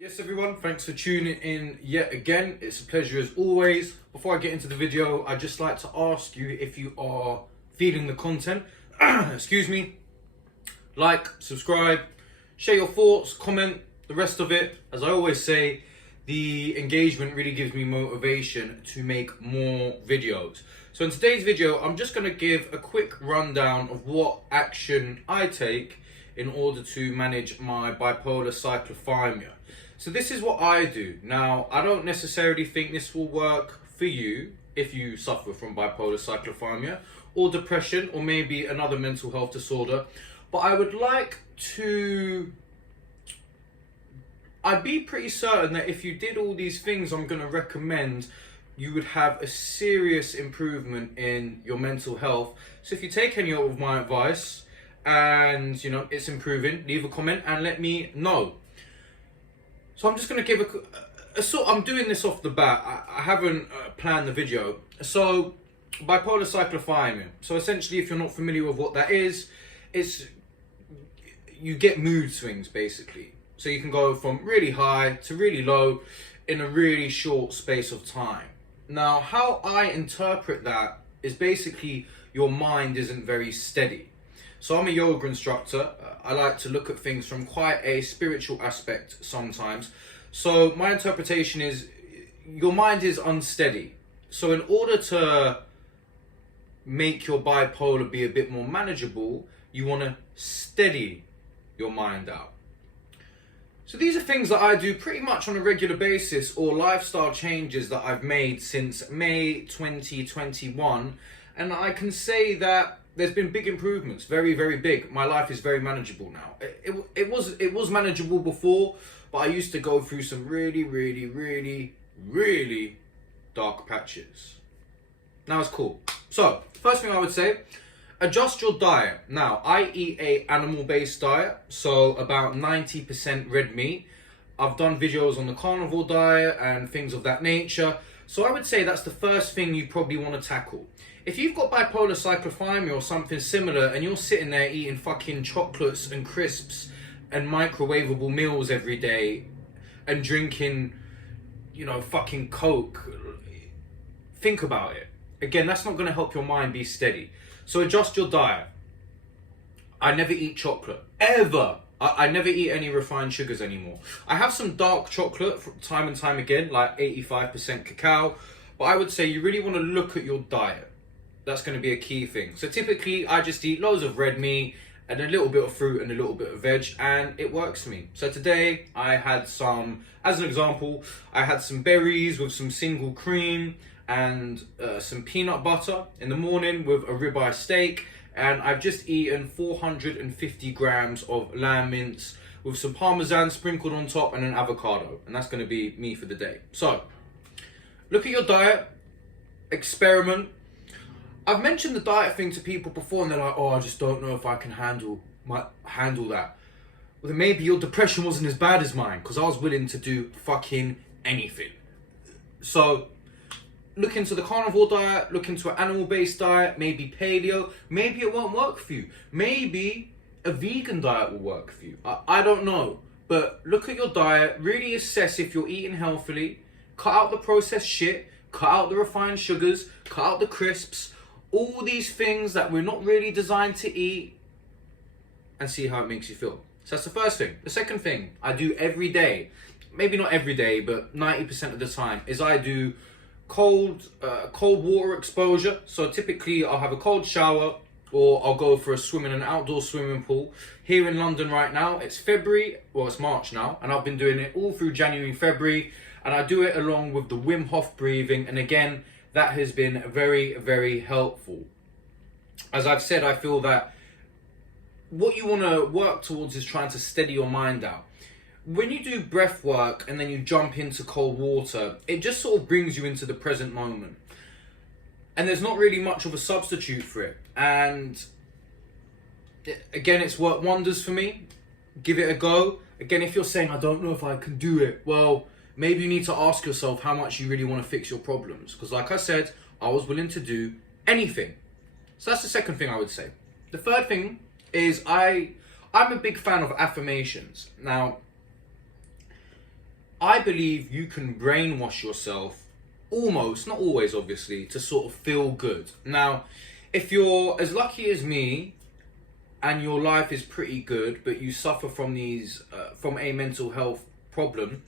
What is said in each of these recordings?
Yes everyone, thanks for tuning in yet again. It's a pleasure as always. Before I get into the video, I'd just like to ask you if you are feeling the content, excuse me, like, subscribe, share your thoughts, comment, the rest of it. As I always say, the engagement really gives me motivation to make more videos. So in today's video, I'm just going to give a quick rundown of what action I take in order to manage my bipolar cyclothymia. So this is what I do. Now, I don't necessarily think this will work for you if you suffer from bipolar cyclothymia or depression or maybe another mental health disorder. But I would like to... I'd be pretty certain that if you did all these things I'm going to recommend, you would have a serious improvement in your mental health. So if you take any of my advice and it's improving, leave a comment and let me know. So I'm just going to give I'm doing this off the bat. I haven't planned the video. So bipolar cyclothymia. So essentially, if you're not familiar with what that is, you get mood swings basically. So you can go from really high to really low in a really short space of time. Now, how I interpret that is basically your mind isn't very steady. So I'm a yoga instructor. I like to look at things from quite a spiritual aspect sometimes. So my interpretation is your mind is unsteady. So in order to make your bipolar be a bit more manageable, you want to steady your mind out. So these are things that I do pretty much on a regular basis, or lifestyle changes that I've made since May 2021. And I can say that there's been big improvements, very, very big. My life is very manageable now. It was manageable before, but I used to go through some really, really, really, really dark patches. Now it's cool. So, first thing I would say, adjust your diet. Now, I eat a animal-based diet, so about 90% red meat. I've done videos on the carnivore diet and things of that nature. So I would say that's the first thing you probably want to tackle. If you've got bipolar cyclothymia or something similar and you're sitting there eating fucking chocolates and crisps and microwavable meals every day and drinking, fucking Coke, think about it. Again, that's not going to help your mind be steady. So adjust your diet. I never eat chocolate, ever. I never eat any refined sugars anymore. I have some dark chocolate from time and time again, like 85% cacao. But I would say you really want to look at your diet. That's going to be a key thing. So typically, I just eat loads of red meat and a little bit of fruit and a little bit of veg, and it works for me. So today, I had some, as an example, I had some berries with some single cream and some peanut butter in the morning with a ribeye steak. And I've just eaten 450 grams of lamb mince with some parmesan sprinkled on top and an avocado. And that's going to be me for the day. So, look at your diet, experiment. I've mentioned the diet thing to people before and they're like, oh, I just don't know if I can handle that. Well, then maybe your depression wasn't as bad as mine, because I was willing to do fucking anything. So, look into the carnivore diet, look into an animal-based diet, maybe paleo. Maybe it won't work for you. Maybe a vegan diet will work for you. I don't know. But look at your diet, really assess if you're eating healthily, cut out the processed shit, cut out the refined sugars, cut out the crisps, all these things that we're not really designed to eat, and see how it makes you feel. So that's the first thing. The second thing I do every day, maybe not every day, but 90% of the time, is I do cold water exposure. So typically I'll have a cold shower or I'll go for a swim in an outdoor swimming pool. Here in London right now, it's February, well it's March now, and I've been doing it all through January, February, and I do it along with the Wim Hof breathing, and again, that has been very, very helpful. As I've said, I feel that what you want to work towards is trying to steady your mind out. When you do breath work and then you jump into cold water, it just sort of brings you into the present moment. And there's not really much of a substitute for it. And again, it's worked wonders for me. Give it a go. Again, if you're saying, I don't know if I can do it, well, maybe you need to ask yourself how much you really want to fix your problems. Because like I said, I was willing to do anything. So that's the second thing I would say. The third thing is I'm a big fan of affirmations. Now, I believe you can brainwash yourself, almost, not always obviously, to sort of feel good. Now, if you're as lucky as me and your life is pretty good, but you suffer from from a mental health problem,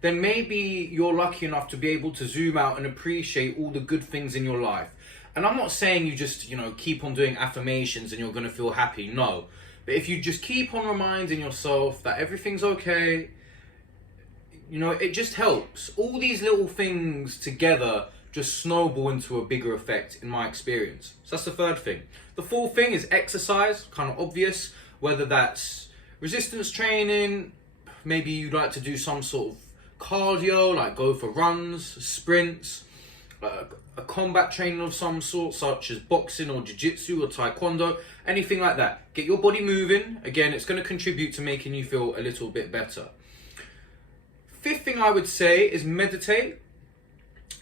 then maybe you're lucky enough to be able to zoom out and appreciate all the good things in your life. And I'm not saying you just, keep on doing affirmations and you're going to feel happy. No. But if you just keep on reminding yourself that everything's okay, it just helps. All these little things together just snowball into a bigger effect, in my experience. So that's the third thing. The fourth thing is exercise, kind of obvious, whether that's resistance training, maybe you'd like to do some sort of cardio, like go for runs, sprints, a combat training of some sort, such as boxing or jiu-jitsu or taekwondo, anything like that. Get your body moving. Again, it's going to contribute to making you feel a little bit better. Fifth thing I would say is meditate.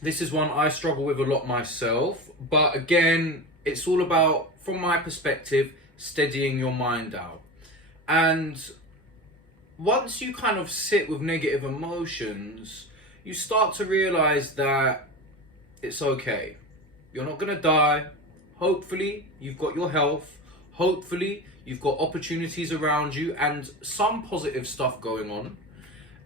This is one I struggle with a lot myself, but again, it's all about, from my perspective, steadying your mind out. And once you kind of sit with negative emotions, you start to realize that it's okay. You're not going to die. Hopefully, you've got your health. Hopefully, you've got opportunities around you and some positive stuff going on.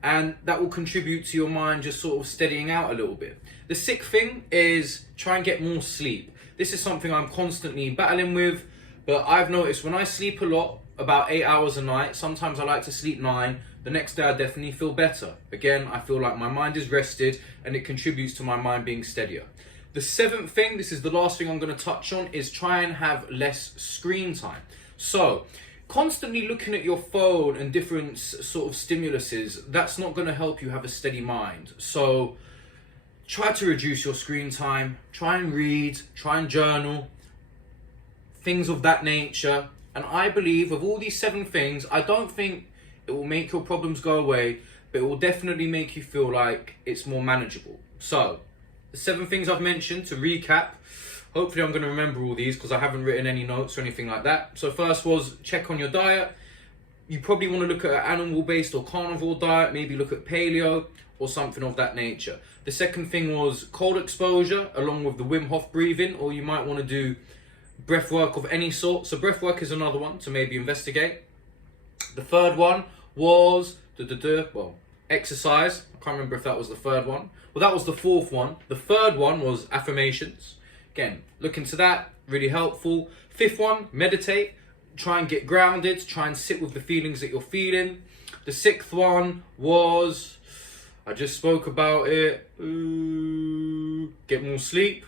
And that will contribute to your mind just sort of steadying out a little bit. The sixth thing is try and get more sleep. This is something I'm constantly battling with, but I've noticed when I sleep a lot, about 8 hours a night, sometimes I like to sleep 9, the next day I definitely feel better. Again, I feel like my mind is rested and it contributes to my mind being steadier. The seventh thing, this is the last thing I'm going to touch on, is try and have less screen time. So, constantly looking at your phone and different sort of stimuluses, that's not going to help you have a steady mind. So try to reduce your screen time, try and read, try and journal, things of that nature. And I believe with all these 7 things, I don't think it will make your problems go away, but it will definitely make you feel like it's more manageable. So the 7 things I've mentioned, to recap, hopefully I'm going to remember all these because I haven't written any notes or anything like that. So first was check on your diet. You probably want to look at an animal-based or carnivore diet, maybe look at paleo or something of that nature. The second thing was cold exposure along with the Wim Hof breathing, or you might want to do breath work of any sort. So breath work is another one to maybe investigate. The third one was exercise. I can't remember if that was the third one. Well, that was the fourth one. The third one was affirmations. Again, look into that, really helpful. Fifth one, meditate. Try and get grounded, try and sit with the feelings that you're feeling. The sixth one was, I just spoke about it, get more sleep.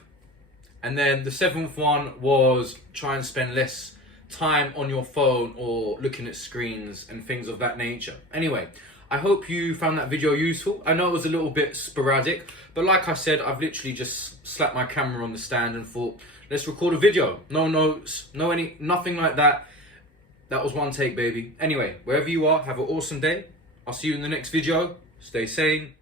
And then the seventh one was try and spend less time on your phone or looking at screens and things of that nature. Anyway, I hope you found that video useful. I know it was a little bit sporadic, but like I said, I've literally just slapped my camera on the stand and thought, let's record a video. No notes, nothing like that. That was one take, baby. Anyway, wherever you are, have an awesome day. I'll see you in the next video. Stay sane.